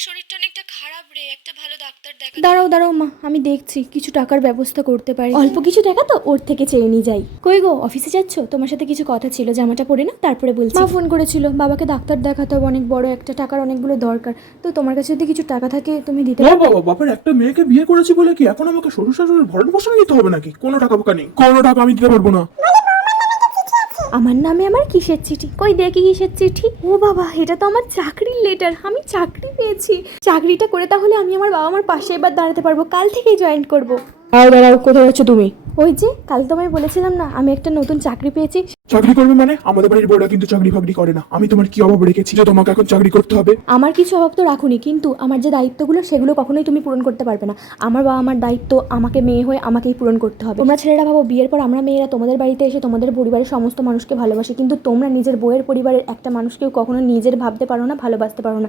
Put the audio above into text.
বাবার শরীরটা অনেকটা খারাপ রে, একটা ভালো ডাক্তার দেখা। দাঁড়াও দাঁড়াও মা, আমি দেখছি কিছু টাকার ব্যবস্থা করতে পারি। অল্প কিছু টাকা তো ওর থেকে চেয়ে নিয়ে যাই। কই গো, অফিসে যাচ্ছ? তোমার সাথে কিছু কথা ছিল, জামাটা পরে না তারপরে বলছি। মা ফোন করেছিল, বাবাকে ডাক্তার দেখাতে হবে, অনেক বড় একটা টাকার অনেকগুলো দরকার। তো তোমার কাছে যদি কিছু টাকা থাকে তুমি দিতে না পারবে? বাবা, বাপের একটা মেয়েকে বিয়ে করেছি বলে কি এখন আমাকে শ্বশুর শাশুড়ির ভরণ পোষণ নিতে হবে নাকি? কোনো টাকা পোকা নেই, কোনো টাকা আমি দিতে পারবো না। আমার নামে আমার কিসের চিঠি? কই দেখি কিসের চিঠি। ও বাবা, এটা তো আমার চাকরির লেটার। আমি চাকরি পেয়েছি। চাকরিটা করে তাহলে আমি আমার বাবা মার পাশে এবার দাঁড়াতে পারবো। কাল থেকেই জয়েন করবো। দাঁড়াও, কোথায় যাচ্ছ তুমি? ওই যে কাল তোমায় বলেছিলাম না আমি একটা নতুন চাকরি পেয়েছি। চাকরি করবে মানে? আমাদের বাড়ির বউরা কিন্তু চাকরি ফাকরি করে না। আমি তোমার কি অভাব রেখেছি যে তোমাকে এখন চাকরি করতে হবে? আমার কিছু অভাব তো রাখুনি, কিন্তু আমার যে দায়িত্বগুলো সেগুলো কখনোই তুমি পূরণ করতে পারবে না। আমার বাবা আমার দায়িত্ব আমাকে মেয়ে হয়ে আমাকেই পূরণ করতে হবে। তোমরা ছেলেরা ভাবো বিয়ের পর আমরা মেয়েরা তোমাদের বাড়িতে এসে তোমাদের পরিবারের সমস্ত মানুষকে ভালোবাসি, কিন্তু তোমরা নিজের বউয়ের পরিবারের একটা মানুষকেও কখনো নিজের ভাবতে পারো না, ভালোবাসতে পারো না।